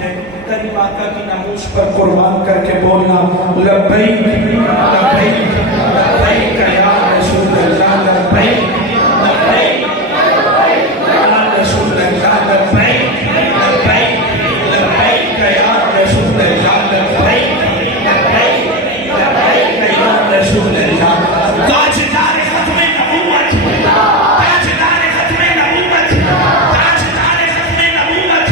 ہے، کلمہ آقا کی ناموس پر قربان کر کے بولنا لبیک لبیک لبیک یا رسول اللہ، لبیک لبیک یا رسول اللہ، لبیک لبیک لبیک یا رسول اللہ، لبیک لبیک لبیک یا رسول اللہ۔ تاجدار ختم نبوت، تاجدار ختم نبوت، تاجدار ختم نبوت،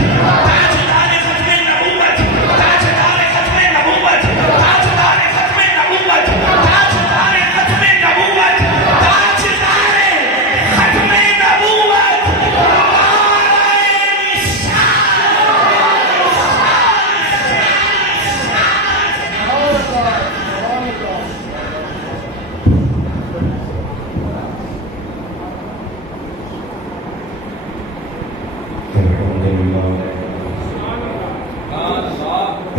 تاجدار ختم نبوت، تاجدار ختم نبوت، تاجدار ختم نبوت، تاجدار ختم نبوت، تاجدار ختم نبوت،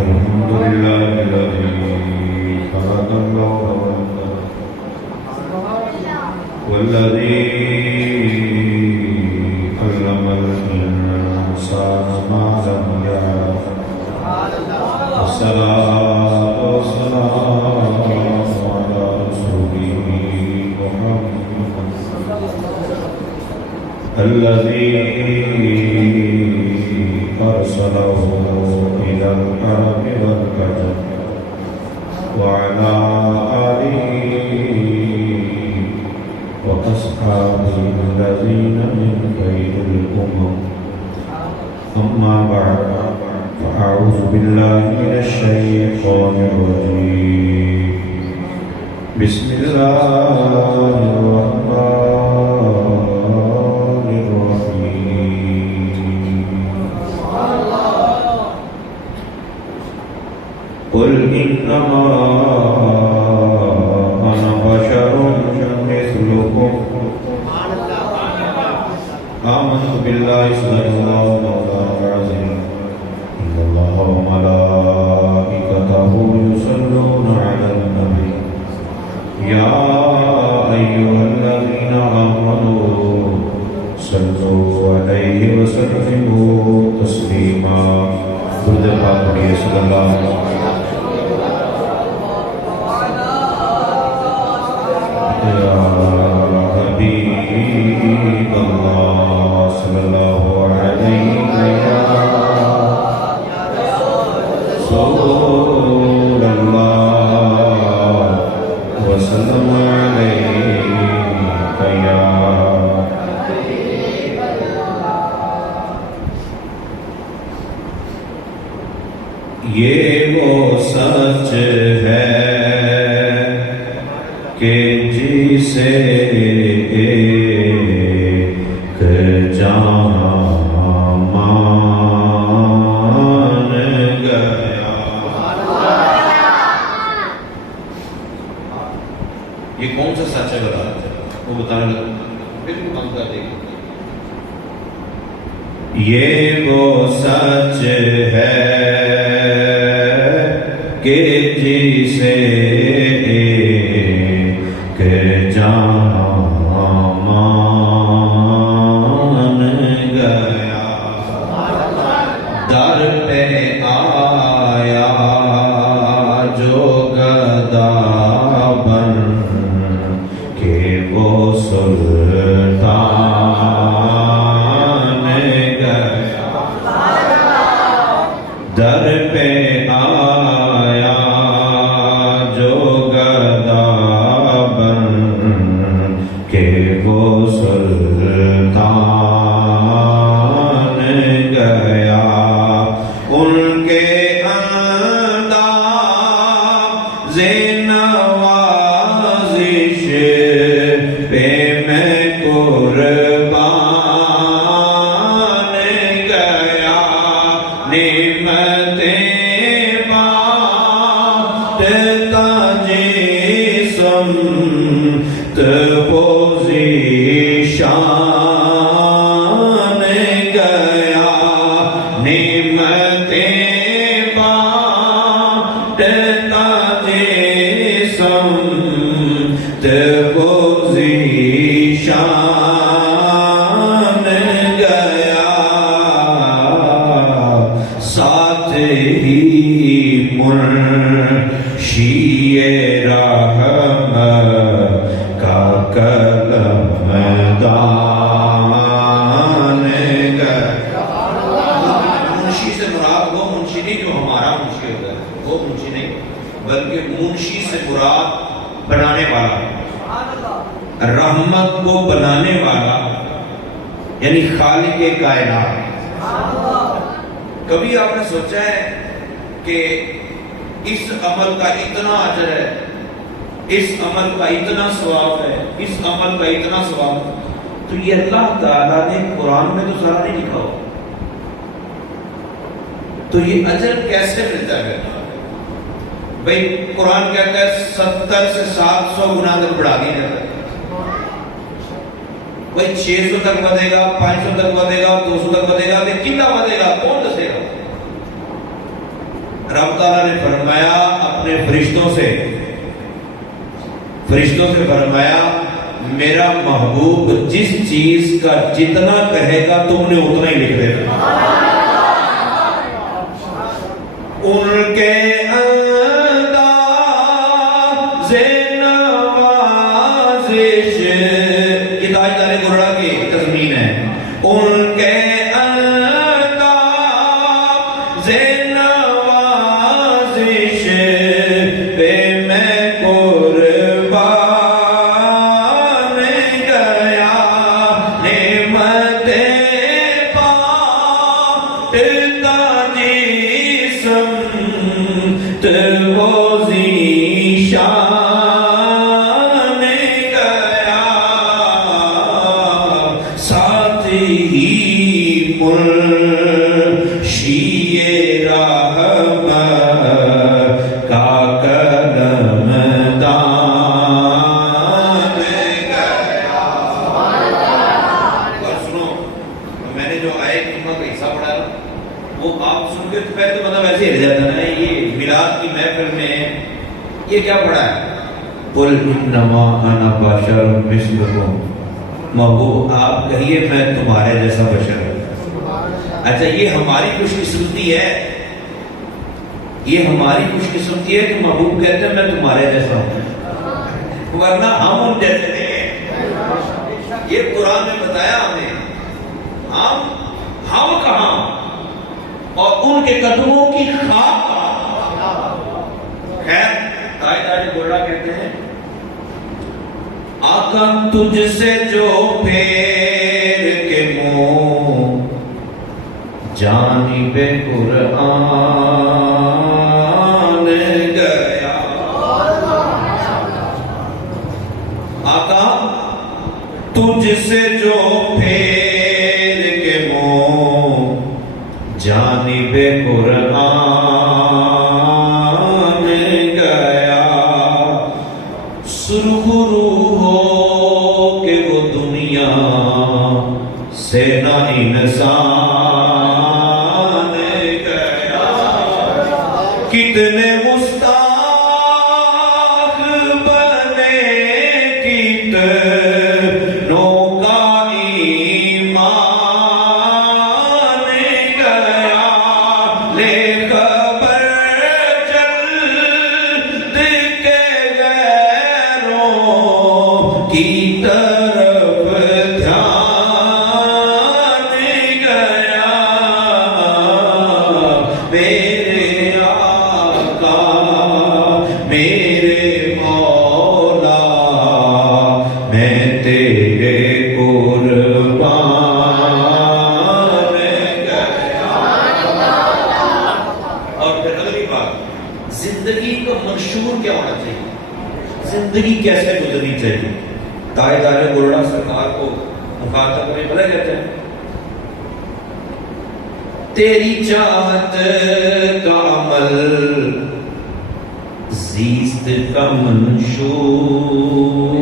الحمد لله الذي خلق الموت والذي علم الإنسان ما لم يعلم والصلاة والسلام على رسوله محمد الذي أرسله إلى الحرم والكجر وعلى آله وأصحابه الذين من خير الأمم. أما بعد فأعوذ بالله من الشيطان الرجيم. بسم الله الرحمن الرحيم. قل إنما أنا بشر مثلكم آمنت بالله صدق الله مولانا العظيم إن الله وملائكته يصلون على النبي يا أيها الذين آمنوا صلوا عليه وسلموا تسليما. درود پاک پڑھیے صلی اللہ علیہ وسلم. یا حبیب اللہ صلی اللہ علیہ رسول اللہ وسلم علیہ یا یہ وہ سچ ہے کہ جسے ایک جہاں مان گیا. یہ کون سا سچ ہے بتا وہ بتانے لگا بالکل کام کر دے گا. یہ وہ سچ ہے کہ جسے ایک جہاں مان گیا. در پہ آیا جو گدا بن کے وہ سلطان گیا. در پہ آیا جو گدا بن کے وہ سلطان گیا. ان کے انداز نوازش پہ میں قربان گیا. نعمتیں بانٹتا جسم پوزیشان گیا. نعمتیں بانٹتا جسم پوزیشان گیا. ساتھ ہی منشی رحمت کا قلم دان گیا۔ منشی سے مراد وہ منشی نہیں جو ہمارا منشی ہوتا ہے، وہ منشی نہیں، بلکہ منشی سے مراد بنانے والا، رحمت کو بنانے والا، یعنی خالق کائنات۔ کبھی آپ نے سوچا ہے کہ اس عمل کا اتنا اجر ہے، اس عمل کا اتنا ثواب ہے، اس عمل کا اتنا ثواب ہے، تو یہ اللہ تعالیٰ نے قرآن میں تو سارا نہیں لکھا ہو، تو یہ اجر کیسے ملتا ہے؟ بھئی قرآن کہتا ہے 70 سے 700 گنا تک بڑھا دیا جاتا ہے، بھئی 600 تک بدے گا، 500 تک بدے گا، 200 تک بدے گا، لیکن کتنا بدے گا کون دسے گا؟ رب تعالیٰ نے فرمایا اپنے فرشتوں سے فرمایا میرا محبوب جس چیز کا جتنا کہے گا تم نے اتنا ہی لکھ دینا۔ ان کے انداز نوازش، یہ تاجدار گرڑا کی تضمین ہے، ان کے انداز نوازش پہ میں قربان گیا، نعمتیں بانٹتا جسم وہ ذیشان گیا، ساتھ ہی منشی رحمت کا قلم دان گیا۔ اور سنو، میں نے جو آئے کلمہ کا حصہ پڑھا وہ آپ سن کے پہلے تو مطلب ایسے ہل جاتا ہے، یہ میلاد کی محفل میں یہ کیا پڑھا ہے؟ قل انما انا بشر مثلکم، محبوب آپ کہیے میں تمہارے جیسا بشر ہوں۔ اچھا یہ ہماری خوش قسمتی ہے، یہ ہماری خوش قسمتی ہے کہ محبوب کہتے ہیں میں تمہارے جیسا ہوں، ورنہ ہم ان جیسے نہیں ہیں۔ یہ قرآن نے بتایا ہمیں، ہم کہاں اور ان کے قدموں کی خاک کہاں۔ خیر تاجدار گولڑا کہتے ہیں آقا تجھ سے جو پھیر کے منہ جانب قرآن گیا، آقا تجھ سے جو پھیر کے منہ جانب قرآن گیا، سرخ روح ہو کہ وہ دنیا سے نہ انسان گیا، کتنے مستاق بنے کتنوں کا ایمان گیا، لے خبر جلد کے غیروں کی طرف دھیان گیا، میرے آقا میرے مولا میں تیرے قربان گیا۔ اور پھر اگلی بات، زندگی کا منشور کیا ہونا چاہیے، زندگی کیسے گزرنی چاہیے؟ تاجدار گولڑا سرکار کو مخاطب میں بھلا کہتے ہیں تیری چاہت کا عمل زیست کا منشور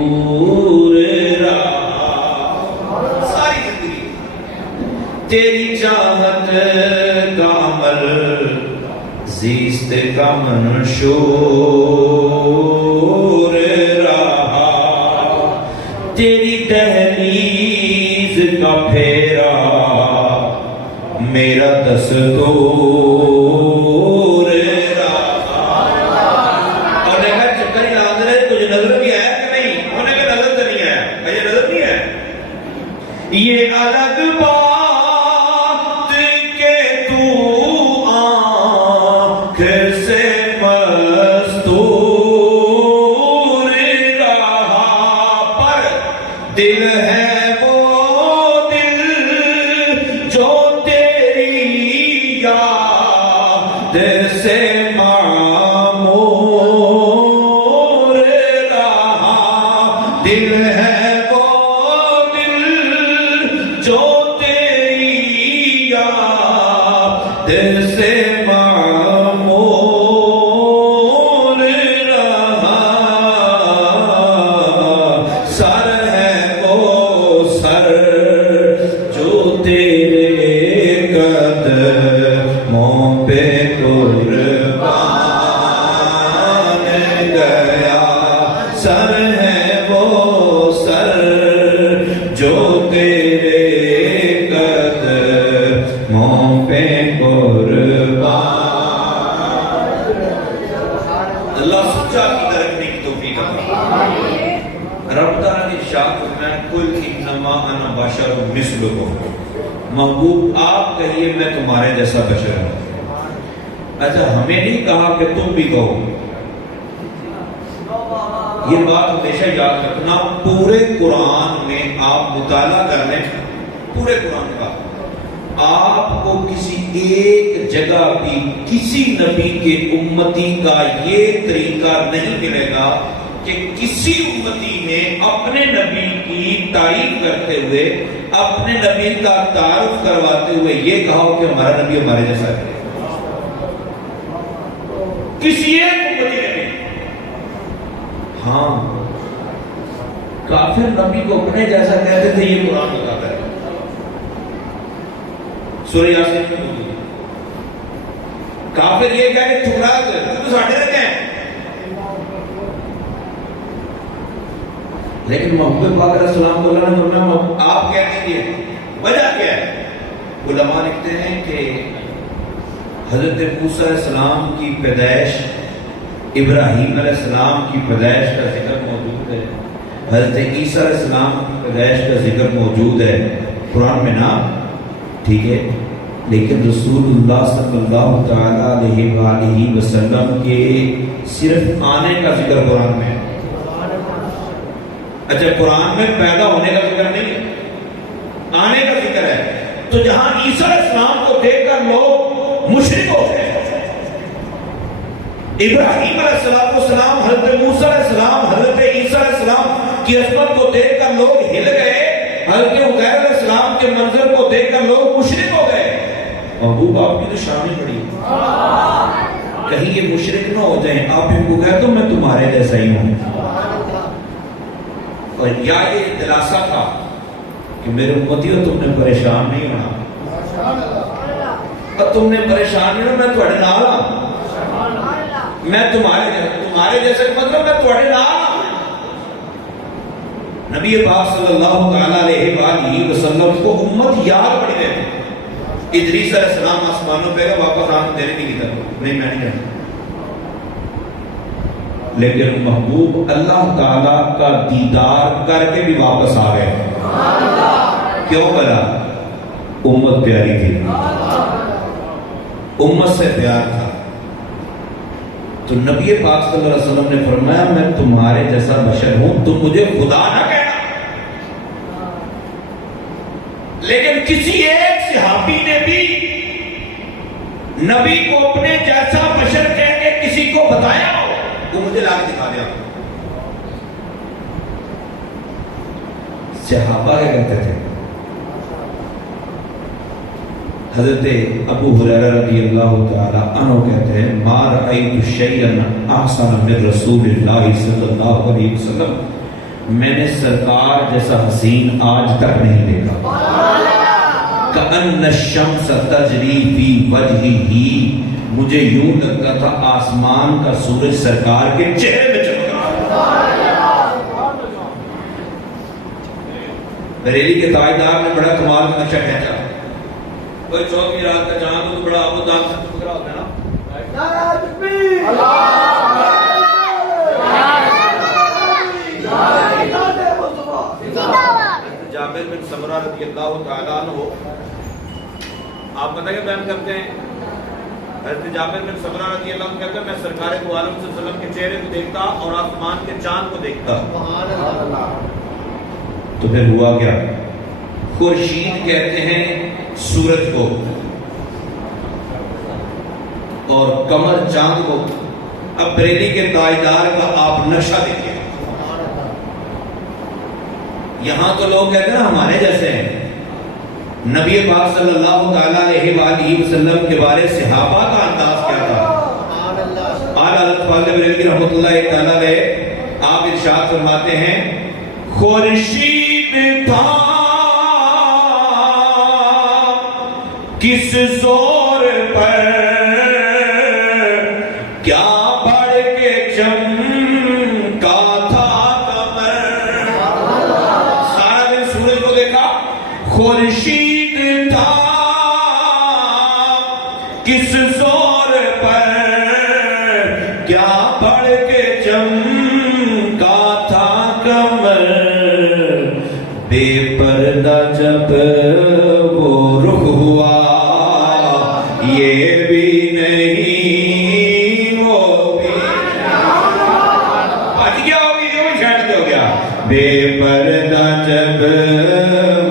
رہا، ساری زندگی تیری چاہت کا عمل زیست کا منشور رہا، تیری دہلیز کا پھیرا میرا دستور رہا. اور نے کہا چکر ہی آدھ رہے کچھ نظر بھی آیا کہ نہیں؟ انہوں نے کہا نظر تو نہیں آیا. یہ نظر نہیں آیا. یہ الگ بات کہ تو آنکھ سے مستور رہا، پر دل ہے وہ دل جو تیری یاد سے معمور رہا. دل ہے وہ دل جو تیری یاد سے معمور رہا. سر ہے وہ سر جو تیرے قدموں پہ قربان گیا. سر ہے وہ سر جو تیرے قدموں پہ قربان. اللہ سچا کی رکھنے کی توفیق عطا. رب تعالیٰ نے ارشاد فرمایا قل انما انا بشر مثلکم. محبوب آپ کہیے میں تمہارے جیسا بشر ہوں. اچھا ہمیں نہیں کہا کہ تم بھی کہو. یہ بات ہمیشہ یاد رکھنا. پورے قرآن میں آپ مطالعہ کر لیں، پورے قرآن کا آپ کو کسی ایک جگہ بھی کسی نبی کے امتی کا یہ طریقہ نہیں ملے گا کہ کسی امتی نے اپنے نبی کی تعریف کرتے ہوئے، اپنے نبی کا تعارف کرواتے ہوئے یہ کہا ہو کہ ہمارا نبی ہمارے جیسا ہے. کسی ایک امتی نے نہیں. ہاں کافر نبی کو اپنے جیسا کہتے تھے، یہ قرآن بتاتا ہے. سورہ یاسین میں موجود ہے. کافر یہ کہہ کہ ٹھکرا کر تو ساڑھے رکھے ہیں. لیکن محبوب پاک علیہ السلام کو اللہ نے فرمایا آپ کہہ دیجیے وجہ کیا ہے. علماء لکھتے ہیں کہ حضرت موسیٰ علیہ السلام کی پیدائش، ابراہیم علیہ السلام کی پیدائش کا ذکر موجود ہے، حضرت عیسیٰ علیہ السلام کی پیدائش کا ذکر موجود ہے قرآن میں نا، ٹھیک ہے. لیکن رسول اللہ صلی اللہ تعالیٰ علیہ وآلہ وسلم کے صرف آنے کا ذکر قرآن میں ہے. اچھا قرآن میں پیدا ہونے کا ذکر نہیں ہے، آنے کا ذکر ہے. تو جہاں عیسیٰ علیہ السلام کو دیکھ کر لوگ مشرک ہو گئے، ابراہیم علیہ السلام، حضرت موسیٰ علیہ السلام، حضرت عیسیٰ علیہ السلام کی عظمت کو دیکھ کر لوگ ہل گئے، حضرت عزیر علیہ السلام کے منظر کو دیکھ کر لوگ مشرک ہو گئے. محبوب آپ کی تو شان پڑی، کہیں یہ مشرک نہ ہو جائیں. آپ ان کو کہہ دو میں تمہارے جیسا ہی ہوں. اور یا یہ دلاسا تھا کہ میرے امتیوں تم نے پریشان نہیں ہونا، اور تم نے پریشان نہیں ہونا، میں تھوڑے نال ہوں. میں تمہارے جیسے مطلب میں تھوڑے نال ہوں. نبی پاک صلی اللہ تعالیٰ علیہ وآلہ وسلم کو امت یاد پڑی رہے. ادریس علیہ السلام آسمانوں پہ گئے، واپس آنے دینے کی طرف نہیں، میں نہیں جانتا. لیکن محبوب اللہ تعالیٰ کا دیدار کر کے بھی واپس آ گئے. کیوں بلا؟ امت پیاری تھی، امت سے پیار تھا. تو نبی پاک صلی اللہ علیہ وسلم نے فرمایا میں تمہارے جیسا بشر ہوں، تم مجھے خدا نہ کہنا. لیکن کسی ایک صحابی نے بھی نبی کو اپنے جیسا بشر کہہ کے کسی کو بتایا ہو، وہ مجھے لا کے دکھا دیا. صحابہ کیا کہتے تھے؟ حضرت ابو ہریرہ رضی اللہ تعالی عنہ کہتے ہیں ما رأیت شیئا احسن من رسول اللہ صلی اللہ علیہ وسلم. میں نے سرکار جیسا حسین آج تک نہیں دیکھا. کأن الشمس تجری فی وجہہ، مجھے یوں لگتا تھا آسمان کا سورج سرکار کے چہرے میں چمک رہا. بریلی کے تاجدار نے بڑا کمال کا نقشہ کھینچا. کوئی 14ویں رات کا چاند ہو تو بڑا آپ کو دام سے ٹکرا ہوتا ہے نا. جابر بن سمرہ رضی اللہ تعالیٰ عنہ آپ پتہ کیا بیان کرتے ہیں؟ حضرت جابر بن سمرہ رضی اللہ عنہ کہتے ہیں میں سرکار دو عالم صلی اللہ علیہ وسلم کے چہرے کو دیکھتا اور آسمان کے چاند کو دیکھتا. تو پھر ہوا کیا؟ خورشید کہتے ہیں سورج کو اور قمر چاند کو. اب بریلی کے تاجدار کا آپ نقشہ دیکھیں. یہاں تو لوگ کہتے ہیں نا ہمارے جیسے ہیں. نبی پاک صلی اللہ تعالیٰ علیہ وآلہ وسلم کے بارے صحابہ کا انداز کیا تھا؟ حضرت خالد بریلوی رحمۃ اللہ تعالیٰ علیہ آپ ارشاد فرماتے ہیں خورشید تھا کس زور پر کیا بڑھ کے چمکا تھا قمر. سارا دن سورج کو دیکھا. خورشید تھا کس زور پر کیا بڑھ کے چمکا تھا قمر. بے پردہ جب وہ رخ ہوا یہ بھی نہیں وہ بھی بچ گیا ہوگی جو بھی شاید ہو گیا. بے پردہ جب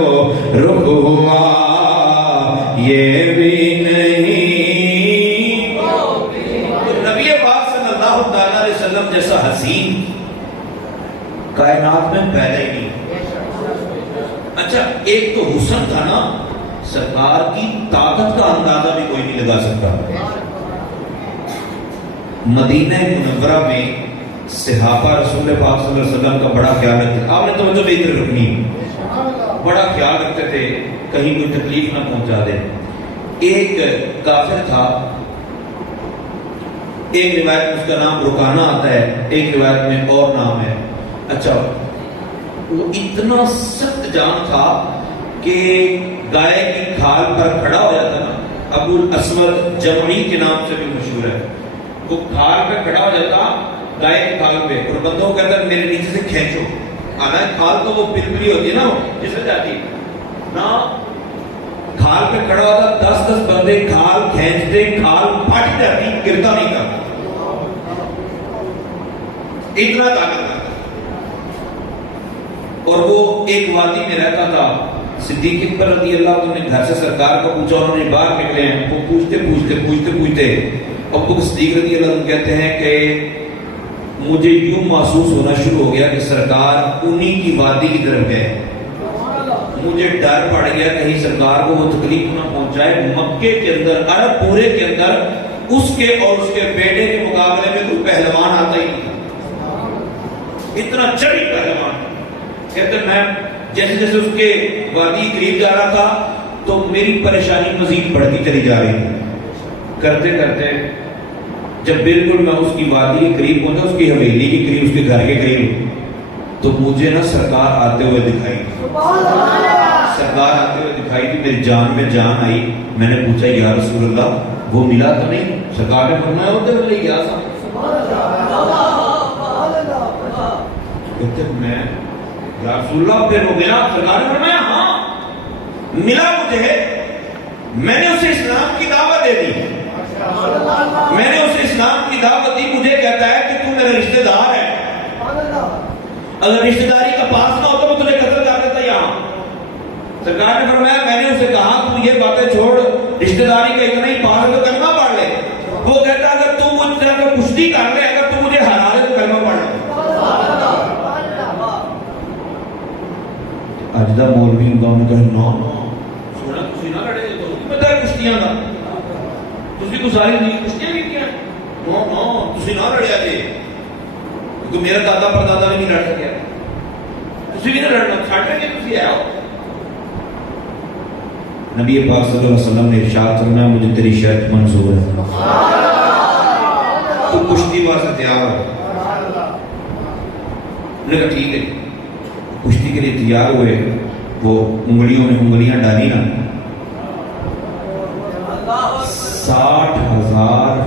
وہ رخ ہوا یہ بھی نہیں. تو نبی پاک صلی اللہ تعالیٰ علیہ وسلم جیسا حسین کائنات میں پیدا ہی نہیں. اچھا ایک تو حسن تھا نا, سرکار کی طاقت کا اندازہ بھی کوئی نہیں لگا سکتا. مدینہ منورہ میں صحابہ رسول پاک صلی اللہ علیہ وسلم کا بڑا خیال رکھتے. آپ نے توجہ بھی ادھر رکھنی, بڑا خیال رکھتے تھے کہیں کوئی تکلیف نہ پہنچا دے. ایک کافر تھا, ایک روایت میں اس کا نام رکانہ آتا ہے, ایک روایت میں اور نام ہے. اچھا وہ اتنا سخت جان تھا کہ گائے کی کھال پر کھڑا ہو جاتا نا, ابو الاسود جمعی کے نام سے بھی مشہور ہے. وہ کھال پہ کھڑا ہو جاتا گائے کی کھال پہ اور بندوں کو کہتا میرے نیچے سے کھینچو. حالانکہ کھال تو وہ پلپلی ہوتی ہے نا جس میں جاتی نا, کھال پہ کھڑا ہوتا 10 بندے کھال کھینچتے, کھال پھٹ جاتی, گرتا نہیں تھا. اتنا طاقت تھا. اور وہ ایک وادی میں رہتا تھا. صدیق اکبر رضی اللہ عنہ نے گھر سے سرکار کو پوچھا, انہوں نے باہر نکلے ہیں. وہ پوچھتے اب تو صدیق رضی اللہ عنہ کہتے ہیں کہ مجھے یوں محسوس ہونا شروع ہو گیا کہ سرکار انہی کی وادی کی طرف گئے. مجھے ڈر پڑ گیا کہیں سرکار کو وہ تکلیف نہ پہنچائے. مکے کے اندر, عرب پورے کے اندر اس کے اور اس کے بیٹے کے مقابلے میں کوئی پہلوان آتا ہی نہیں. اتنا چڑی پہلوان. کہتے میں جیسے جیسے اس کے وادی قریب جا رہا تھا تو میری پریشانی مزید بڑھتی چلی جا رہی تھی. کرتے کرتے جب بالکل میں اس کی وادی کے قریب پہنچا, اس کی حویلی کے قریب, اس کے گھر کے قریب, تو مجھے نا سرکار آتے ہوئے دکھائی. سرکار آتے ہوئے دکھائی تھی, میری جان میں جان آئی. میں نے پوچھا یا رسول اللہ وہ ملا تو نہیں؟ سرکار نے فرمایا ہوتے ہوئے گیا تھا. کہتے میں یا رسول اللہ پھر وہ ملا؟ سرکار نے فرمایا ہاں ملا مجھے. میں نے اسے اسلام کی دعوت دے دی. میں نے اسے اسلام کی دعوت دی. مجھے کہتا ہے کہ تو میرا رشتہ دار ہے, اگر رشتہ داری کا پاس نہ ہوتا تو تجھے قتل کر دیتا یہاں. سرکار نے فرمایا میں نے اسے کہا تو یہ باتیں چھوڑ, رشتہ داری کا اتنا ہی پاس ہے تو کلمہ پڑھ لے. وہ کہتا اگر تو مجھ سے کشتی کر لے, اگر تو مجھے ہرا دے تو کلمہ پڑھ لے. اج دا مولوی ہوندا انہوں نے کہا نا سونا تسی نہ لڑے تو نہیں پتہ کشتیاں دا, تسی کو ساری نہیں کشتیاں کیتیاں نا تسی نہ لڑیا جی, کیونکہ میرا دادا پردادا بھی نہیں لڑ سکیا. تسی بھی نہ لڑنا, چھڈ کے تسی آؤ. نبی پاک صلی اللہ علیہ وسلم نے ارشاد فرمایا مجھے تیری شرط منظور ہے, تو کشتی واسطے تیار ہو. نے کہا ٹھیک ہے. کشتی کے لیے تیار ہوئے. وہ انگلیوں میں انگلیاں ڈالی نا, 60,000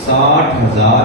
60,000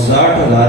60,000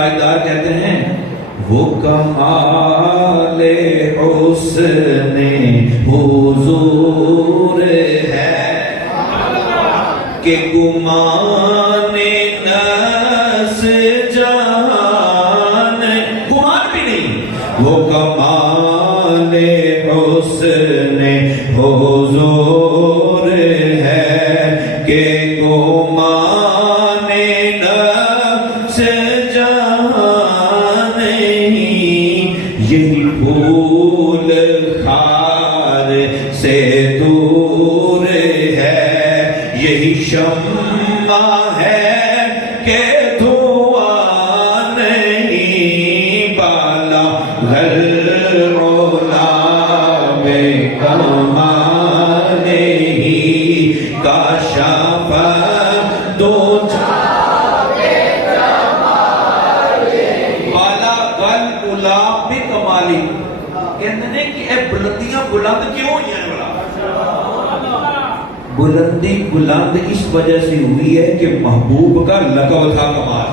تاجدار کہتے ہیں وہ کمال حسن حضور ہے کہ گمان نفس جہان، گمان بھی نہیں، وہ کمال حسن حضور ہے کہ گمان نفس جہان نہیں، یہی پھول خار سے دور ہے، یہی شمع ہے کہ دھواں نہیں، بالا غلعلا میں کمال ہی کاشف دو بالا غلعلا میں کمالی، کہتے ہیں کہ اے بلندیاں بلند کیوں ہوئی ہیں؟ بلندی بلند اس وجہ سے ہوئی ہے کہ محبوب کا لقب تھا کمال،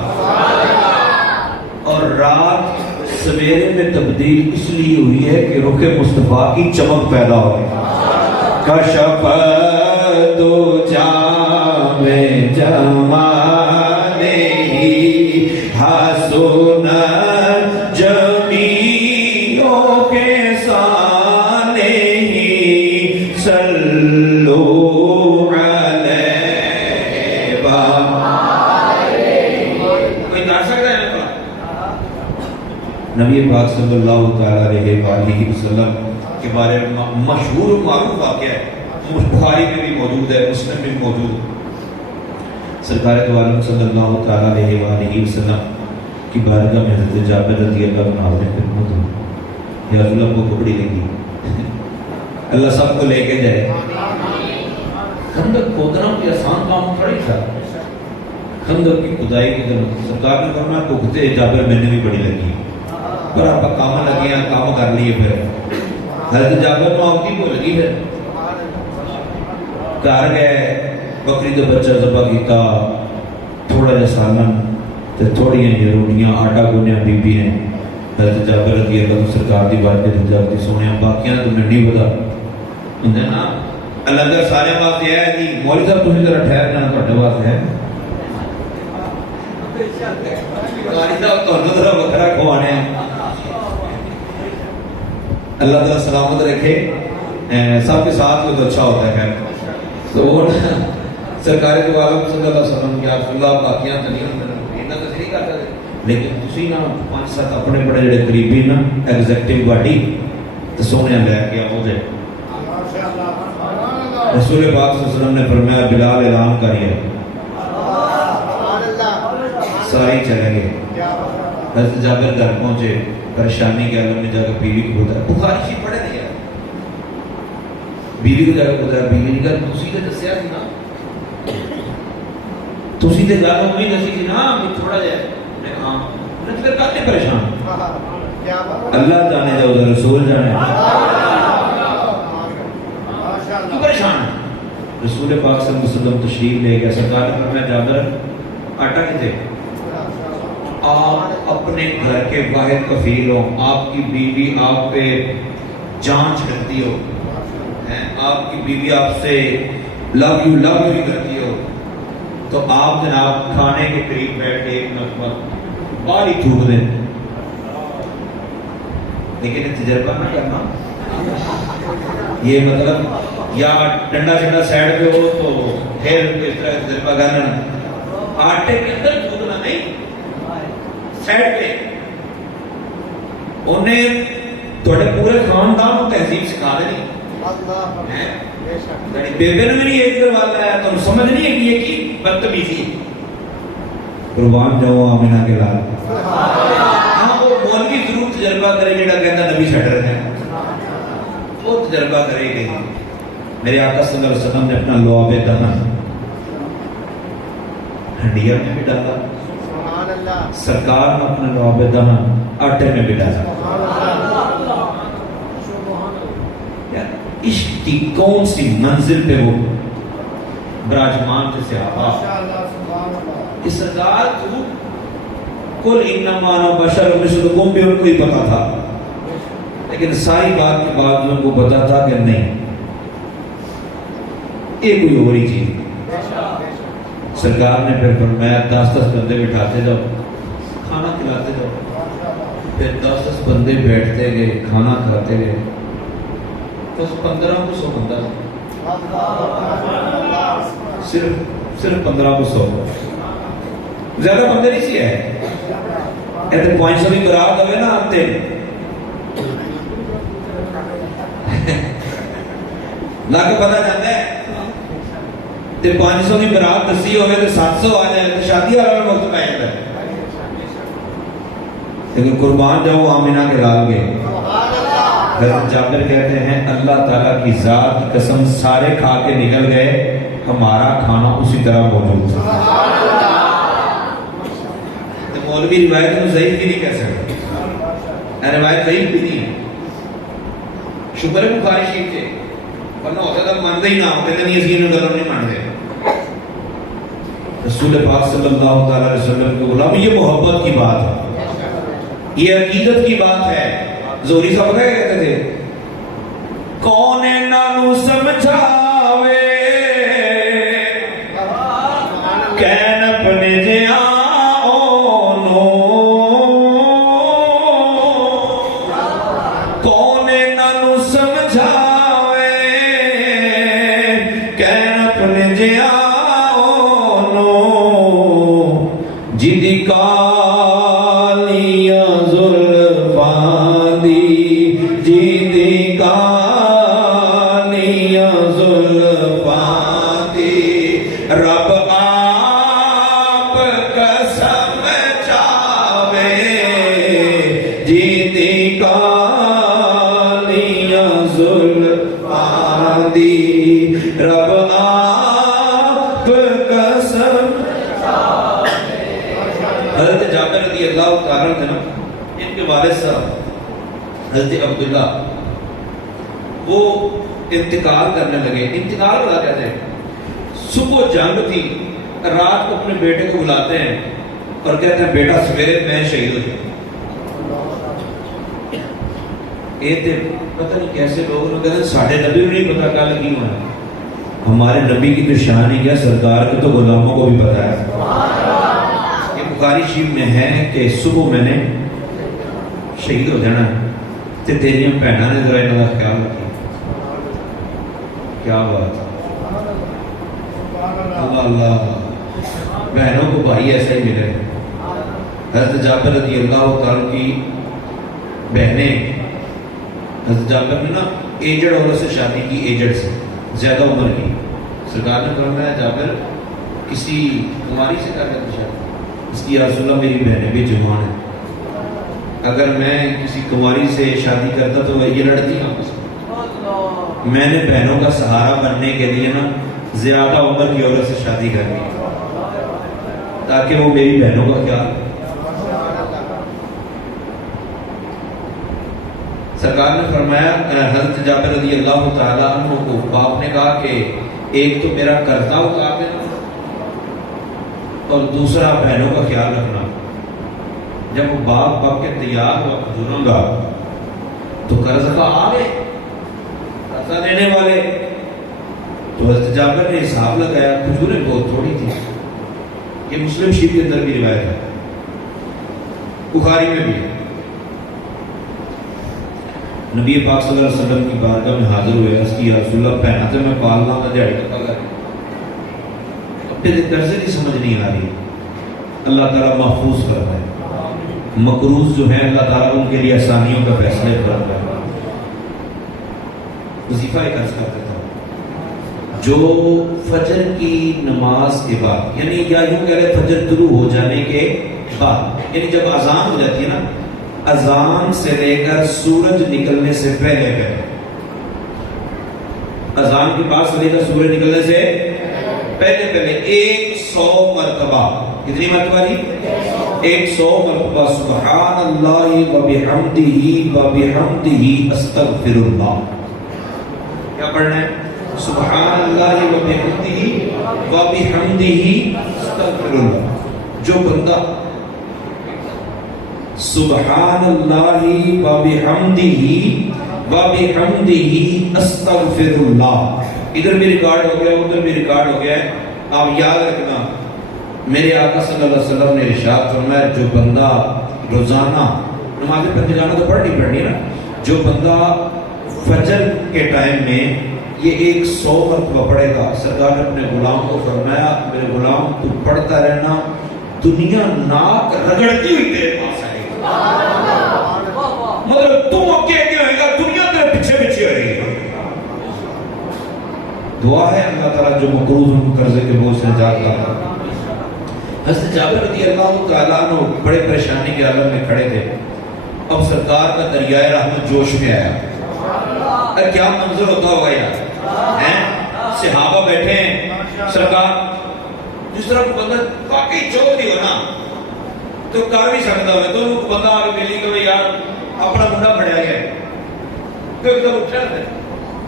اور رات سویرے میں تبدیل اس لیے ہوئی ہے کہ رخ مصطفیٰ کی چمک پیدا ہو گئی۔ کشف دو جام جمالہ حسن جمیع کے سالہ صلو نبی پاک صلی اللہ تعالیٰ علیہ وآلہ وسلم کے بارے میں مشہور و معروف واقعہ ہے، بخاری میں بھی موجود ہے، مسلم میں بھی موجود ہے۔ سرکار دو عالم صلی اللہ تعالیٰ علیہ وآلہ وسلم کی بارگاہ میں حضرت جابر رضی اللہ عنہ نے خدمت ہوئی، یا رسول اللہ کو کپڑی لگی، اللہ سب کو لے کے جائے۔ خندق کھودنا کوئی آسان کام تھوڑی تھا، خندق کی کھدائی کی ضرورت، سرکار نے فرمایا پختہ جابر میں نے بھی بڑی لگی، پر آپ کام لگے ہیں، کام کر لیے، پھر حضرت جابر کو آپ کی بھول گئی، پھر گھر گئے، بکری کا بچہ ذبح کیتا، تھوڑا جا سالن تے تھوڑی جی روٹیاں آٹا گونیا بی بی نے حضرت جابر رضی اللہ عنہ سرکار دی بات کے جاتی سونے باقیاں تو میں نہیں پتا ہوں نا، اللہ کا سارے واسطے ہے نہیں، مولوی صاحب تسی ذرا ٹھہر جانا، تہاڈے واسطے ہے قاری صاحب تہاڈوں ذرا وکھرا کھوانے ہیں۔ اللہ تعالیٰ سلامت رکھے، سب کے ساتھ ہو تو اچھا ہوتا ہے۔ تو وہ سرکار دو عالم صلی اللہ علیہ وسلم کی رسول اللہ باقیاں تو نہیں اتنا تو نہیں کرتا، لیکن تسی نا 5-7 اپنے بڑے جڑے قریبی نا ایگزیکٹو باڈی تو سونے لے کے آؤ جائے۔ رسول پاک صلی اللہ علیہ وسلم نے فرمایا بلال اعلان کریے، سارے چلے گئے۔ حضرت جابر گھر پہنچے، پریشانی کے عالم میں جا کے بیوی کو بتایا، بخاری شریف پڑھے نہیں ہے، بیوی کو جا کے بتایا، بیوی نے کہا تسی تے دسیا سی نا، تسی تے گل ہوئی دسی سی نا کہ تھوڑا جہا، نے ہاں، نے پھر کاتے پریشان، اللہ جانے جاؤ رسول جانے، کیوں پریشان؟ رسول پاک صلی اللہ علیہ وسلم تشریف لے گیا، سرکار نے فرمایا جابر آٹا کتنے؟ آپ اپنے گھر کے واحد کفیل ہو، آپ کی بیوی آپ پہ جانچ کرتی ہو، آپ کی بیوی آپ سے لو یو کرتی ہو، تو آپ جناب کھانے کے قریب بیٹھ کے ایک مرتبہ باہر ہی تھوک دیں، لیکن تجربہ نہ کرنا، یہ مطلب یا ڈنڈا شنڈا سائڈ پہ ہو تو پھر اس طرح تجربہ کرنا، آٹے کے اندر تھوکنا نہیں، سائڈ پہ۔ انہیں تھوڑے پورے خاندان کو تہذیب سکھا دینی، بیبے نے بھی نہیں ایک کرواتا ہے تو سمجھ نہیں ہے کہ یہ کی بدتمیزی ہے۔ قربان جاؤ آمینہ کے لال، ہاں وہ مولوی ضرور تجربہ کرے جڑا کہتا نبی چھڑ رہے ہیں، وہ تجربہ کرے گی۔ میرے آقا صلی اللہ علیہ وسلم نے اپنا لعاب دہن ہنڈیا میں بھی ڈالا، سرکار نے اپنا لعاب دہن آٹے میں بھی ڈالا۔ عشق کی کون سی منزل پہ وہ براجمان تھے صحابہ کہ سرکار تو کل انما انا بشر مثلکم بھی ان کو ہی پتا تھا، لیکن ساری بات کے بعد ان کو پتا تھا کہ نہیں یہ کوئی اور ہی چیز۔ سرکار نے پھر فرمایا 10-10 بندے بٹھاتے جاؤ، کھانا کھلاتے جاؤ، پھر 10-10 بندے بیٹھتے گئے، کھانا کھاتے گئے، بس 1500 بندہ، صرف 1500، زیادہ بندے نہیں سی ہے ایسے 500 بھی برات ہوئے نا آتے لا کے پتا جاتا ہے، 500 کی برات دسی ہوئے تو 700 آ جائے تو شادی والا وقت پہ جاتا ہے، لیکن قربان جاؤ آمینہ کے لال گئے۔ حضرت جابر کہتے ہیں اللہ تعالیٰ کی ذات کی قسم سارے کھا کے نکل گئے، ہمارا کھانا اسی طرح موجود تھا۔ تو مولوی روایت میں ضعیف بھی نہیں کہہ سکتے، روایت ضعیف بھی نہیں ہے، شکر ہے بخاری شریف کے، ورنہ ہوتا تھا مانتے ہی نہ ہوتے تھے، نہیں اسی انہوں گھروں نہیں مانتے۔ رسول پاک صلی اللہ تعالیٰ علیہ وسلم کو بولا یہ محبت کی بات ہے، یہ عقیدت کی بات ہے۔ زہری صاحب پتہ کیا کہتے تھے؟ کون نانو سمجھاوے کہن اپنے جیاں اونو، کون نانو سمجھاوے کہن اپنے جیاں اونو، جدی کالیاں زلفاں دی، جدی کالیاں زلفاں دی، رب آپ قسم چاوے، جدی کالیاں زلفاں دی، رب آپ قسم۔ حضرت جابر رضی اللہ تعالیٰ عنہ نا، ان کے والد صاحب حضرت عبداللہ وہ انتقال کرنے لگے، انتقال والا کہتے ہیں صبح جنگ تھی، رات کو اپنے بیٹے کو بلاتے ہیں اور کہتے ہیں بیٹا سویرے میں شہید ہو جاؤں۔ یہ تھے پتہ نہیں کیسے لوگ نے کہتے ہیں ساڑھے نبی بھی نہیں پتا کل کی ہونا، ہمارے نبی کی تو شان ہی کیا، سرکار کے تو غلاموں کو بھی پتا ہے۔ بخاری شریف میں ہے کہ صبح میں نے شہید ہو جانا ہے، تے تیریاں بہنوں نے ذرا انہاں دا خیال رکھی۔ کیا بات ہے، اللہ اللہ، بہنوں کو بھائی ایسا ہی ملے۔ حضرت جابر رضی اللہ تعالیٰ کی بہنیں، حضرت جابر نے نا ایجڑ عورت سے شادی کی، ایجڑ سے زیادہ عمر کی، سرکار نے فرمایا جابر کسی کماری سے کر لیتے شادی، اس کی یا رسول اللہ میری بہنیں بھی جوان ہیں، اگر میں کسی کماری سے شادی کرتا تو یہ لڑتی آپس میں، میں نے بہنوں کا سہارا بننے کے لیے نا زیادہ عمر کی عورت سے شادی کرنی تاکہ وہ میری بہنوں کا خیال۔ سرکار نے فرمایا، حضرت جابر رضی اللہ تعالیٰ عنہ کو باپ نے کہا کہ ایک تو میرا قرضہ اتار دینا اور دوسرا بہنوں کا خیال رکھنا۔ جب وہ باپ کے تیار ہوا کھجوروں گا تو قرض کا آ گئے قرضہ دینے والے، تو حضرت جابر نے حساب لگایا کھجوریں بہت تھوڑی تھی، یہ مسلم شریف کے اندر بھی روایت ہے، بخاری میں بھی ہے۔ نبی پاک صلی اللہ علیہ وسلم کی بارگاہ میں حاضر ہوئے، اس کی یا رسول اللہ پہنا تو میں پالنا میں دیہڑی تک کر اپنے قرضے کی سمجھ نہیں آ رہی، اللہ تعالیٰ محفوظ کرتا ہے، مقروض جو ہے اللہ تعالیٰ ان کے لیے آسانیوں کا فیصلہ کرتا ہے۔ وظیفہ ایک عرض کرتا تھا، جو فجر کی نماز کے بعد، یعنی یا یوں کہہ رہے فجر طلوع ہو جانے کے بعد، یعنی جب اذان ہو جاتی ہے نا، اذان سے لے کر سورج نکلنے سے پہلے اذان کے بعد سے لے کر سورج نکلنے سے پہلے 100 مرتبہ، کتنی مرتبہ جی؟ 100 مرتبہ سبحان اللہ وبحمدہ استغفر اللہ۔ کیا پڑھنا ہے؟ سبحان اللہ وبحمدہ استغفر اللہ۔ جو بندہ سبحان اللہ و بحمدہ استغفر اللہ. ادھر بھی ریکارڈ ہو گیا, ادھر بھی ریکارڈ ہو گیا ہے. آپ یاد رکھنا, میرے آقا صلی اللہ علیہ وسلم نے ارشاد فرمایا جو بندہ روزانہ نماز پنجگانہ تو پڑھنی نا, جو بندہ فجر کے ٹائم میں یہ 100 مرتبہ پڑھے گا, سرکار نے اپنے غلام کو فرمایا میرے غلام تو پڑھتا رہنا, دنیا ناک رگڑتی ہوئی تیرے پاس آئے گی. مطلب تم اگے اگے ہوئے گا, دنیا تیرے پیچھے پیچھے ہوئے گی. دعا ہے اللہ تعالیٰ جو مقروض ہوں قرضے کے بوجھ سے نجات عطا. حضرت جابر رضی اللہ تعالیٰ عنہ بڑے پریشانی کے عالم میں کھڑے تھے. اب سرکار کا دریائے رحمت جوش میں آیا. کیا منظر ہوتا ہوگا یار, صحابہ بیٹھے ہیں, سرکار جس طرح کو بندہ واقعی چوک نہیں ہونا تو کر بھی سکتا ہوئے, تو وہ بندہ آگے ملی کہ یار اپنا منڈا پڑیا گیا ہے, تو ایک دم اٹھا ہے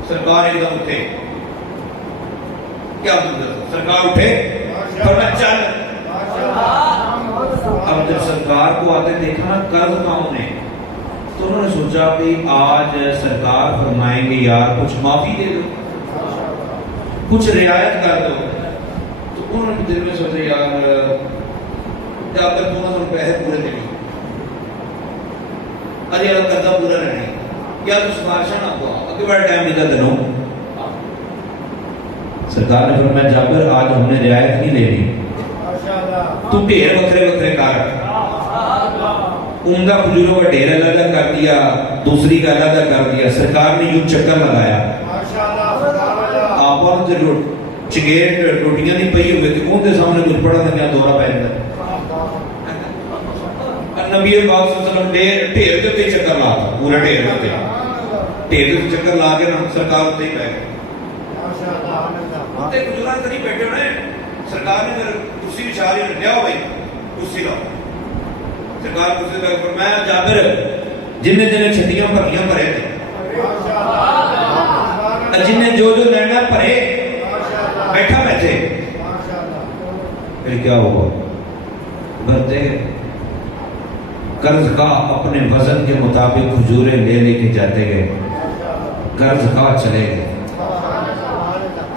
سرکار, ایک دم اٹھے. کیا منظر, سرکار اٹھے فرمایا چل. اب جب سرکار کو آتے دیکھا نا قرض کام نے, تو انہوں نے سوچا کہ آج سرکار فرمائیں گے یار کچھ معافی دے دو, کچھ رعایت کر دو. تو انہوں نے دل میں سوچا یار جب تک 200 پیسے پورے دے گی اجے الگ قرضہ پورا رہنا ہے, کیا تو سفارشہ نہ ہوا اگے بڑا ٹائم نکل دنوں. سرکار نے فرمایا جابر آج ہم نے رعایت نہیں لینی, تو ڈھیر وکھرے وکھرے کر, عمدہ کھجوروں کا ڈھیر الگ کر دیا, دوسری کا الگ کر دیا. سرکار نے یوں چکر لگایا, آپ جو چگیر روٹیاں نہیں پئی ہوئے تھے ان کے سامنے کچھ پڑا لگیا دورہ پہن کر. نبی پاک صلی اللہ علیہ وسلم ڈھیر کے اتنے چکر لا تھا, پورا ڈھیر کے چکر لا کے سرکار اتنے ہی پہ گئے. کھجوران کری بیٹھے ہونے, سرکار نے پھر کرسی بچھا لی, لیا ہو بھائی کرسی لاؤ. سرکار کرسی پہ فرمایا جابر جن نے چھٹیاں بھریاں بھرے تھے, جن جو لینا بھرے بیٹھا بیٹھے, پھر کیا ہوا بھرتے قرض کا اپنے وزن کے مطابق کھجورے لے کے جاتے گئے, قرض کا چلے گئے,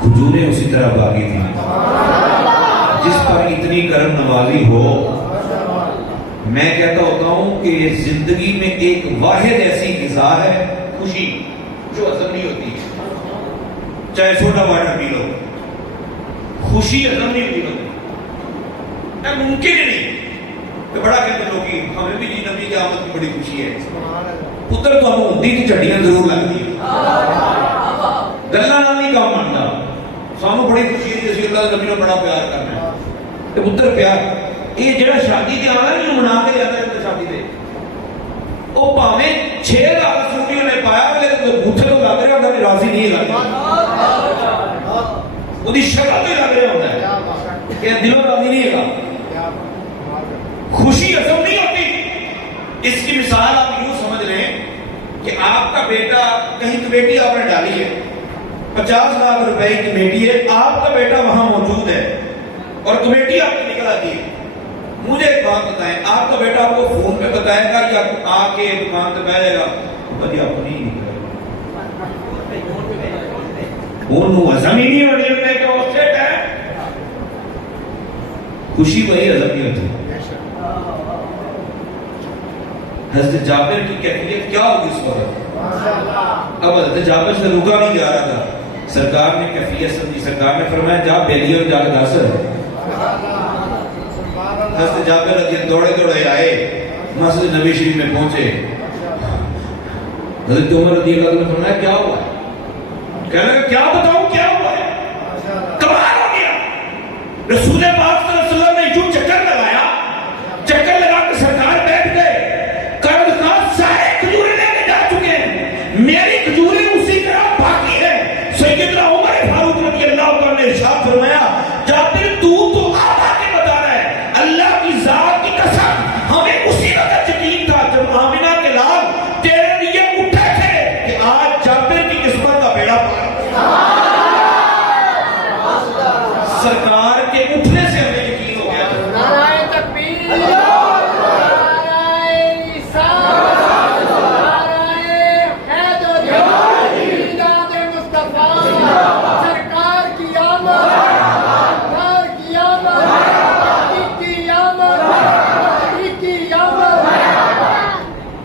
کھجوریں اسی طرح باقی تھی. جس پر اتنی کرم نوازی ہو, میں کہتا ہوتا ہوں کہ زندگی میں ایک واحد ایسی غذا ہے خوشی جو ہضم نہیں ہوتی ہے. چاہے سوڈا واٹر پی لو, خوشی ہضم نہیں ہوتی ہوتی, ممکن ہی نہیں. تو بڑا کہتے لوگ ہمیں بھی جی نبی کی آمد کی بڑی خوشی ہے, ادھر تو ہم ہوتی کی چڑیاں ضرور لگتی ہیں, گلا نال نہیں کام بنتا. سانو بڑی خوشی ہے جیسے اللہ نبی نے بڑا پیار کرنا ہے, تو ادھر پیار یہ جڑا شادی تے آنا نہیں منا کے جاتا ہے شادی تے, وہ پاویں 6 لاکھ سوٹیوں نے پایا لیکن بوٹھے تو لگ رہا ہوتا ہے, راضی نہیں لگتا, وہ شکل تو لگ رہا ہوتا ہے کہ دلوں راضی نہیں ہے. خوشی ہضم نہیں ہوتی. اس کی مثال آپ یوں سمجھ لیں کہ آپ کا بیٹا کہیں کمیٹی آپ نے ڈالی ہے, 50 لاکھ روپے کی کمیٹی ہے, آپ کا بیٹا وہاں موجود ہے اور کمیٹی آپ کی نکل آتی ہے. مجھے ایک بات بتائیں, آپ کا بیٹا آپ کو فون پہ بتائے گا یا آ کے دکان پہ بیٹھے گا بھائی اپنی ہضم ہی نہیں ہونے میں کہ وہ سیٹ ہے. خوشی وہی ہضم نہیں ہوتی. حضرت جابر کی کیفیت کیا ہوگی اس وقت؟ اب حضرت جابر سے رکا نہیں جا رہا تھا, سرکار نے کیفیت سمجھی. سرکار نے فرمایا جا بیلیوں جا کے دس. حضرت جابر رضی اللہ دوڑے دوڑے آئے, مسجد نبی شریف میں پہنچے. حضرت عمر رضی اللہ نے فرمایا کیا ہوا ہے؟ کہنے لگا کیا بتاؤں کیا ہوا ہے, کمال ہو گیا. رسول پاک صلی اللہ علیہ وسلم نے یوں چکر لگایا, چکر لگا کے سرکار بیٹھ گئے, قرض کا سارے کھجورے لے کے جا چکے ہیں, میری کھجوریں اسی طرح باقی ہے. سیدنا عمر فاروق رضی اللہ عنہ نے ارشاد فرمایا جابر تو آ کے بتا رہا ہے, اللہ کی ذات کی قسم ہمیں اسی وقت یقین تھا جب آمنہ کے لال تیرے لیے اٹھے تھے کہ آج جابر کی قسمت کا بیڑا پار. سرکار کے اٹھنے سے ہمیں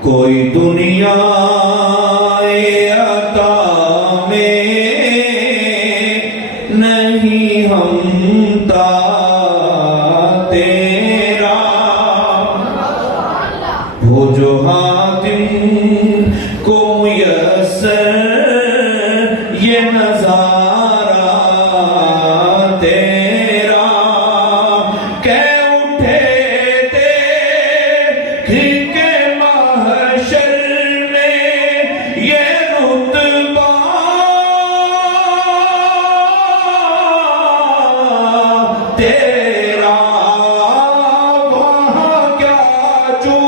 کوئی دنیا عطا میں نہیں ہمتا تیرا، وہ جو حاتم کو میسر یہ نظارہ تیرا، کہ اٹھے دیکھ کے محشر میں یہ رتبہ تیرا، وہاں کیا جو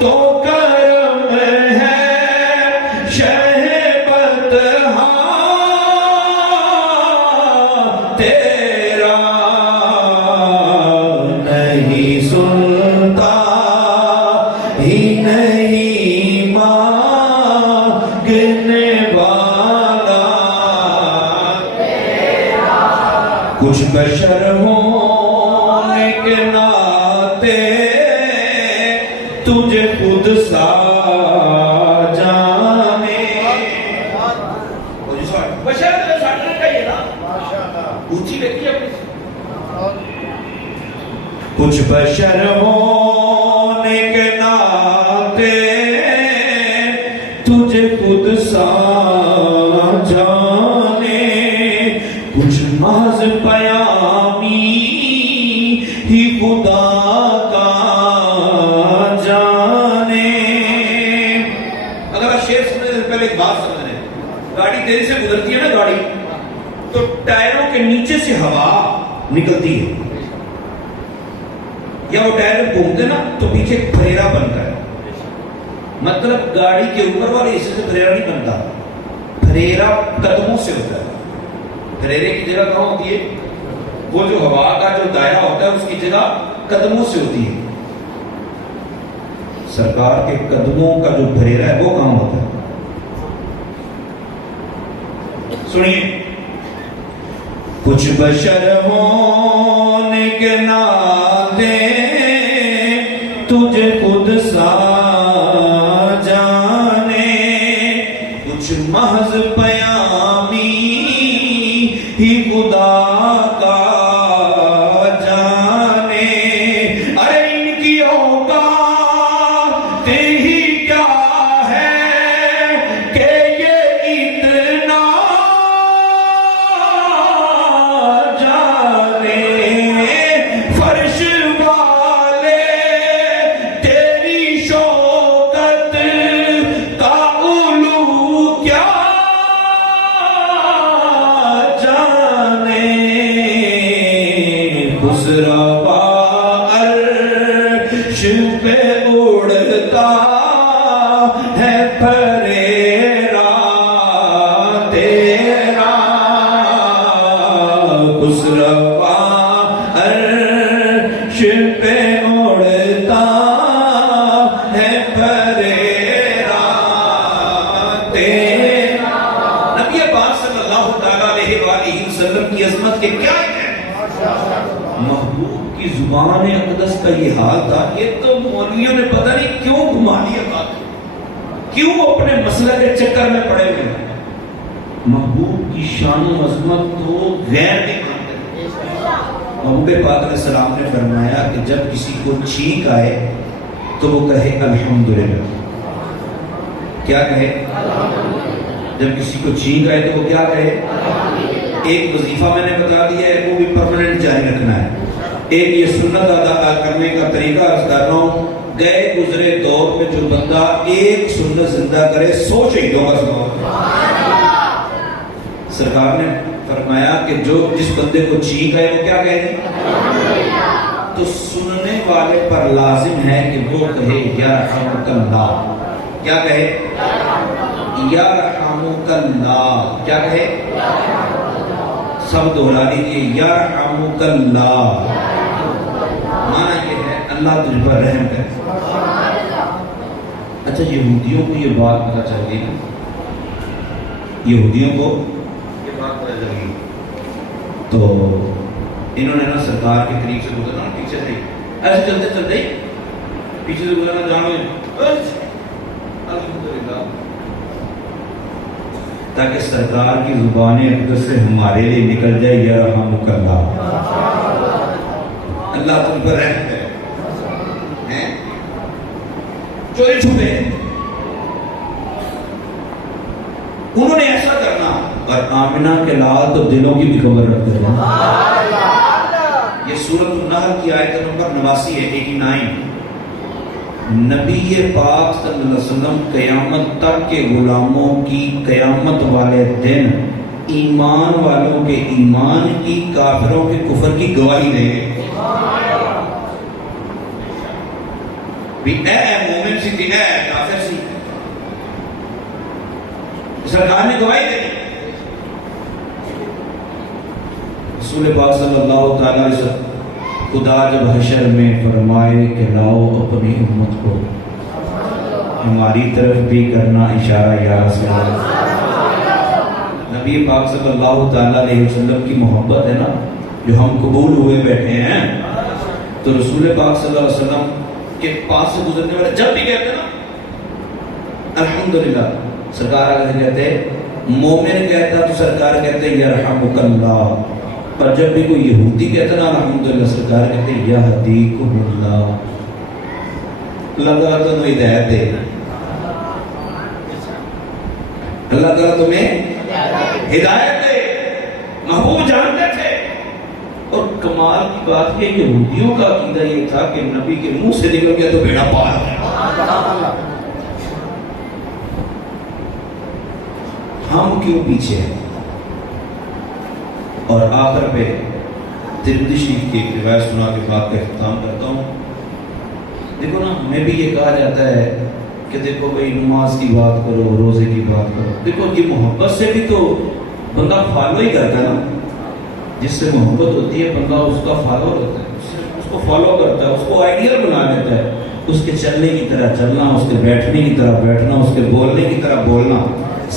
تو کرم ہے شہبت تیرا، نہیں سنتا ہی نہیں مانگنے والا کچھ بشر ہونے کے ناطے تجھے خود سا جانے، بشر ساڑھنے کا یہ نا اونچی لگتی ہے کچھ بشر ہونے کے ناطے تجھے خود سا جانے، کچھ محض پیامی ہی خدا کا جانے۔ اگر آپ شعر سننے سے پہلے ایک بات سمجھ رہے ہیں، گاڑی تیزی سے گزرتی ہے نا گاڑی، تو ٹائروں کے نیچے سے ہوا نکلتی ہے، یا وہ ٹائر گھومتے نا تو پیچھے پھریرا بنتا ہے، مطلب گاڑی کے اوپر والے حصے سے پھریرا نہیں بنتا، پھریرا قدموں سے ہوتا ہے۔ پھریرے کی جگہ کہاں ہوتی ہے؟ وہ جو ہوا کا جو دائرہ ہوتا ہے اس کی جگہ قدموں سے ہوتی ہے۔ سرکار کے قدموں کا جو پھریرا ہے وہ کہاں ہوتا ہے؟ سنیے، کچھ بشر ہونے کے ناطے تجھے خود سا جانے، کچھ محض پیامی ہی خدا کا جانے، ارے ان کی اوقات ہی کیا ہے کہ یہ اتنا جانے، فرش والے تیری شوکت کا علو کیا جانے، خسروا عرش پہ اڑتا ہے پھریرا تیرا، خسروا عرش پہ اڑتا ہے پھریرا تیرا۔ نبی پاک صلی اللہ تعالیٰ علیہ وآلہ وسلم کی عظمت کے کیا ہے؟ محبوب کی زبان اقدس کا یہ حال تھا، یہ تو مولویوں نے پتہ نہیں کیوں گھما لیا بات، کیوں اپنے مسئلہ کے چکر میں پڑے ہوئے ہیں۔ محبوب کی شان و عظمت تو غیر نہیں مانتے۔ محبوب پاک علیہ السلام نے فرمایا کہ جب کسی کو چھینک آئے تو وہ کہے الحمدللہ، کیا کہے؟ جب کسی کو چھینک آئے تو وہ کیا کہے؟ ایک وظیفہ میں نے بتا دیا ہے، وہ بھی پرماننٹ جاری رکھنا ہے۔ ایک یہ سنت ادا کرنے کا طریقہ عرض کر رہا ہوں، گئے گزرے دور میں جو بندہ ایک سنت زندہ کرے 100 شہیدوں کا ثواب۔ سرکار نے فرمایا کہ جو جس بندے کو چھینک آئے وہ کیا کہے؟ تو سننے والے پر لازم ہے کہ وہ کہے یرحمک اللہ، کیا کہے؟ یرحمک اللہ، کیا کہے؟ سب دوہرا لیجیے، یرحمک اللہ، معنی یہ ہے اللہ تجھ پر رحم کرے۔ اچھا، یہودیوں کو یہ بات پتہ چل گئی، یہودیوں کو یہ بات پتہ چل گئی تو انہوں نے نا سرکار کے قریب سے گزرنا، پیچھے سے ایسے چلتے چلتے پیچھے سے گزرنا جانو الحمدللہ، تاکہ سرکار کی زبان اقدس سے ہمارے لیے نکل جائے یا رحمک اللہ، اللہ تم پر رحم ہے۔ چوری چھپے انہوں نے ایسا کرنا، اور آمنہ کے لال تو دلوں کی بھی خبر رکھتے ہیں۔ یہ سورۃ النحل کی آیت نمبر 89 ہے، 89۔ نبی پاک صلی اللہ علیہ وسلم قیامت تک کے غلاموں کی قیامت والے دن ایمان والوں کے ایمان کی، کافروں کے کفر کی گواہی دیں گے۔ بھی اے مومن سی تھی، اے کافر سی، سرکار نے گواہی دے دی۔ رسول پاک صلی اللہ تعالی علیہ وسلم خدا جب حشر میں فرمائے کہ لاؤ اپنی امت کو، ہماری طرف بھی کرنا اشارہ یا رسول اللہ۔ نبی پاک صلی اللہ تعالی علیہ وسلم کی محبت ہے نا، جو ہم قبول ہوئے بیٹھے ہیں، تو رسول پاک صلی اللہ علیہ وسلم کے پاس سے گزرنے والے جب بھی کہتے ہیں نا الحمدللہ، سرکار آگے کہتے مومن کہتا تو سرکار کہتے یرحمک اللہ، اور جب بھی کوئی یہودی کہتا نا الحمدللہ، سرکار کہتے یہدیکم اللہ، اللہ تعالیٰ تمہیں ہدایت دے، اللہ تعالیٰ تمہیں ہدایت دے۔ محبوب جانتے تھے، اور کمال کی بات یہ یہودیوں کا عقیدہ یہ تھا کہ نبی کے منہ سے نکل گیا تو بیڑا پار ہے۔ ہم کیوں پیچھے ہیں؟ اور آخر پہ ترمذی شریف کی ایک روایت سنا کے بات کا اختتام کرتا ہوں۔ دیکھو نا، ہمیں بھی یہ کہا جاتا ہے کہ دیکھو بھائی نماز کی بات کرو، روزے کی بات کرو، دیکھو یہ محبت سے بھی تو بندہ فالو ہی کرتا ہے نا، جس سے محبت ہوتی ہے بندہ اس کا فالو ہوتا ہے، اس کو فالو کرتا ہے، اس کو آئیڈیل بنا لیتا ہے، اس کے چلنے کی طرح چلنا، اس کے بیٹھنے کی طرح بیٹھنا، اس کے بولنے کی طرح بولنا۔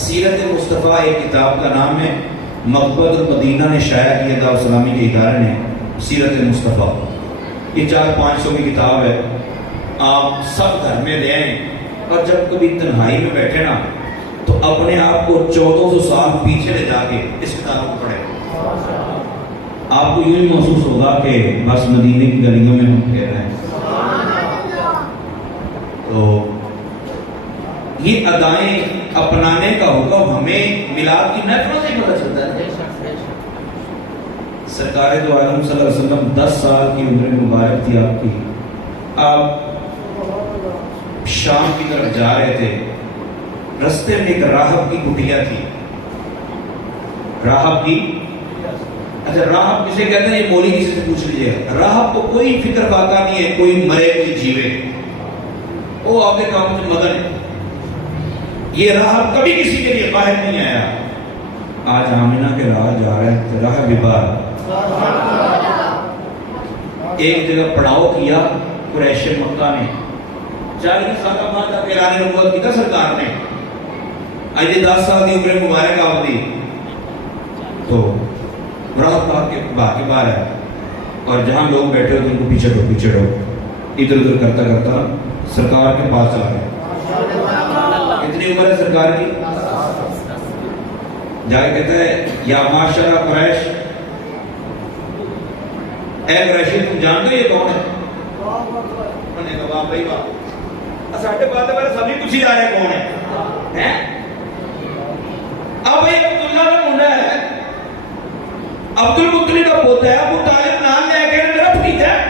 سیرت مصطفیٰ ایک کتاب کا نام ہے، مقبض المدینہ نے شائع کیا دار السلامی کے ادارے نے، سیرت مصطفیٰ، یہ 400-500 کی کتاب ہے، آپ سب گھر میں لے آئیں، اور جب کبھی تنہائی میں بیٹھے نا تو اپنے آپ کو 1400 سال پیچھے لے جا کے اس کتاب کو پڑھیں، آپ کو یوں ہی محسوس ہوگا کہ بس مدینے کی گلیوں میں ہم پھر رہے ہیں۔ تو یہ ادائیں اپنانے کا حکم ہمیں میلاد کی محفلوں سے پتہ چلتا ہے۔ سرکار دو عالم صلی اللہ علیہ وسلم 10 سال کی عمر مبارک تھی آپ کی، آپ شام کی طرف جا رہے تھے، رستے میں ایک راہب کی کٹیا تھی، راہب کی، اچھا راہب کسے کہتے ہیں یہ مولی کسی سے پوچھ لیجیے گا، راہب کو کوئی فکر پاتا نہیں ہے کوئی مرے کوئی جیوے، وہ آپ کے کام میں مدن ہے، یہ راہب کبھی کسی کے لیے باہر نہیں آیا۔ آج آمینہ کے راہ جا رہے ہیں، راہب بار ایک جگہ پڑاؤ کیا قریش مکہ نے، 40 سال بعد اعلان نبوت کیا سرکار نے، آج 10 سال کی عمر مبارک آپ دی، تو راہب باہر کے باہر ہے، اور جہاں لوگ بیٹھے ہوتے ان کو پیچھے ہٹو، ادھر ادھر کرتا کرتا سرکار کے پاس چلا گیا۔ کتنی عمر ہے سرکار کی؟ جا کے کہتا ہے یا معاشر قریش، اے قریشی تم جانتے ہو یہ کون ہے؟ انہوں نے کہا واہ بھائی واہ، ساڈے بات ہے سبھی کچھ ہی آ رہے کون ہے؟ اب یہ عبداللہ کا منڈا ہے، عبد المطلب کا پوتا ہے، ابو طالب نام لے کے میرا بھتیجا ہے،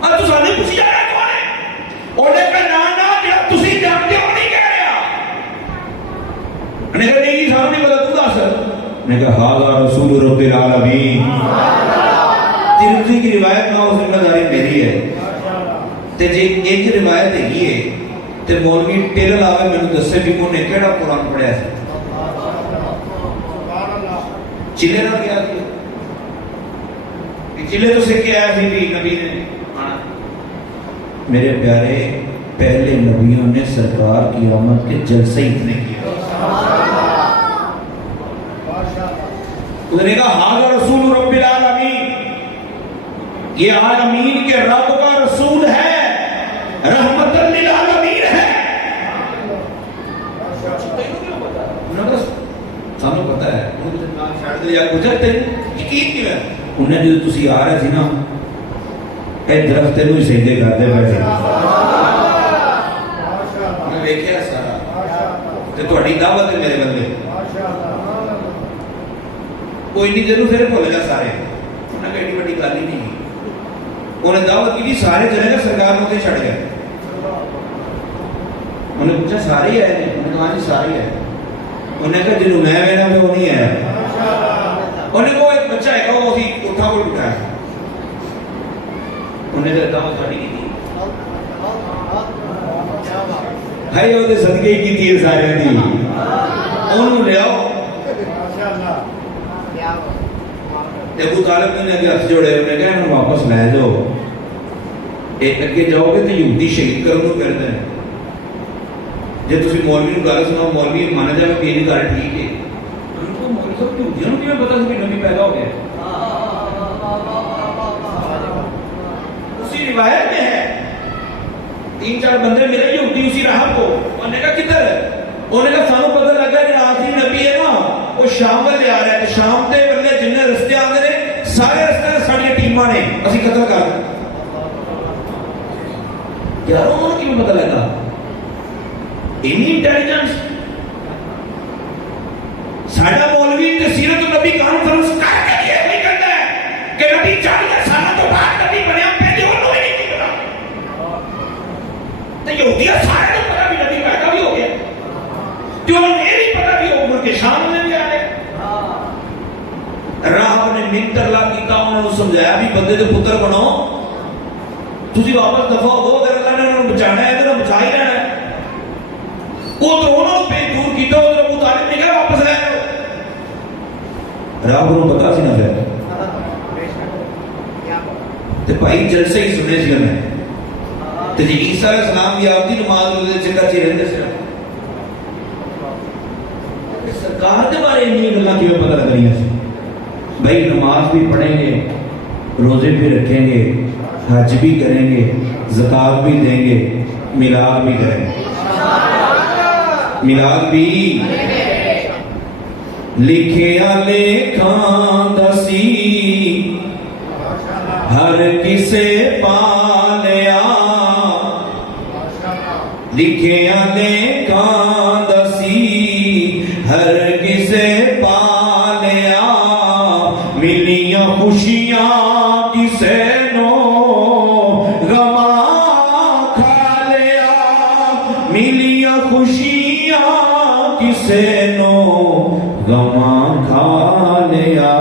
اب تو سانے پوچھی جا رہا ہے کون ہے؟ انہیں کہا نا جڑا تسی جانتے ہو نہیں کہہ رہا، انہیں کہا نہیں سامنے بتا تو دس، انہیں کہا ھذا رسول رب العالمین۔ ترمذی کی روایت میں وہ ذمہ داری میری ہے، تے جی ایک روایت ہے یہ تے مولوی ٹیلر آوے میں نے دسے بھی انہیں کیڑا قرآن پڑھیا ہے، چلے نہ کیا کیا چلے تو سکھ کے آیا سی بھی نبی نے۔ میرے پیارے پہلے نبیوں نے سرکار کی آمد کے جلسے اتنے کیا، انہوں نے کہا ھذا رسول رب العالمین، یہ عالمین کے رب کا رسول ہے، رحمت للعالمین ہے۔ سانو پتا ہے انہیں جو تسی آ رہے تھی نا اے درخت نو ہی سجدے کرتے پے میں ویکھیا سارا تے تہاڈی دعوت ہے میرے بندے کوئی نہیں تینوں پھر بھول گیا سارے انہیں ایڈی بڑی گل ہی نہیں انہیں دعوت کی سارے چلے گا سرکار کو چھڑ گئے انہیں پوچھا سارے ہی آئے انہیں کہا جی سارے ہی آئے انہیں کہا جنہوں میں وینا پہ وہ نہیں آیا انہیں کہا ایک بچہ ہے وہ اسی اٹھا کو اٹھا ہے انہیں کہا دعوت چھڑی کی تھی بھائی وہ صدقے کی تھی سارے دی انہوں لے آؤ ابو طالب نے اگے ہاتھ جوڑے انہیں کہا انہوں واپس لے جاؤ اگے جاؤ گے تو یہودی شہید کرنے کو کرتے ہیں جب تسی مولوی نو گل سناؤ مولوی مانا جائے کہ یہ گل ٹھیک ہے مولوی صاحب یہودیاں نوں کیویں پتہ سی کہ نبی پیدا ہو گیا اسی روایت میں ہے 3-4 بندے ملے یہودی اسی راہ کو انہوں نے کہا کدھر انہوں نے کہا سانو پتہ لگا کہ آخری نبی ہے نا وہ شام والے آ رہا ہے شام کے بندے جن رستے آتے ہیں سارے رستے ساری ٹیماں نے اسی قتل کر یار انہوں نے کیوں پتہ لگا اینی انٹیلیجنس ساڈا مولوی تے سیرت النبی کانفرنس کر کے یہ وہی کہتا ہے کہ نبی 40 سال تو بعد نبی بنیا پہلے انہوں ہی نہیں پتا تے یہودیاں سارے کو پتا بھی نبی پیدا بھی ہو گیا کیوں انہوں نے نہیں پتا بھی عمر کے شام میں بھی آئے راہ نے منت اللہ کیتا انہوں نے سمجھایا بھی بندے دے پتر بنو تسی واپس دفع ہو اگر اللہ نے انہوں نے بچانا ہے تو بچا ہی رہنا ہے ادھر انہوں نے دور کیتا ادھر ابو طالب نے کہا واپس لے آؤ راہ انہوں پتا سی نہ پھر تے بھائی جلسے ہی سنے سی ہمیں تے جی عیسیٰ علیہ السلام کی آپتی نماز روزے چکر چی رہتے سے سرکار کے بارے میں گلاں کیوں پتہ لگ رہی ہیں بھائی نماز بھی پڑھیں گے روزے بھی رکھیں گے حج بھی کریں گے زکات بھی دیں گے میلاد بھی کریں گے میلاد بھی لکھیا لکھاں دسی ہر کسے پالیا لکھیا لکھاں دسی ہر کسے پالیا ملیاں خوشیاں کسے نو غماں کھا لیا ملیاں خوشیاں کسے نو غماں کھا لیا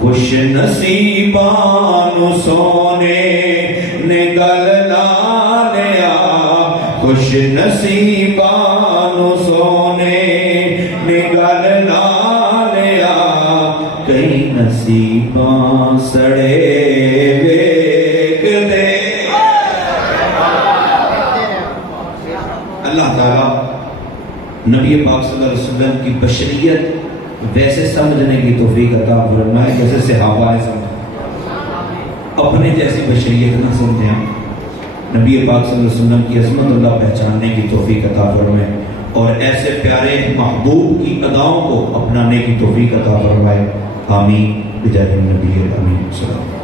خوش نصیبان سونے نے گل لا لیا خوش نصیبان سونے نے گل لا لیا کئی نصیباں سڑے ویک دے اللہ تعالیٰ نبی پاک صلی اللہ علیہ وسلم کی بشریت ویسے سمجھنے کی توفیق عطا فرمائے جیسے صحابہ نے سمجھا اپنے جیسی بشریت نہ سمجھیں نبی پاک صلی اللہ علیہ وسلم کی عظمت اللہ پہچاننے کی توفیق عطا فرمائے اور ایسے پیارے محبوب کی اداؤں کو اپنانے کی توفیق عطا فرمائے آمین بجاہ النبی آمین صلی اللہ علیہ وسلم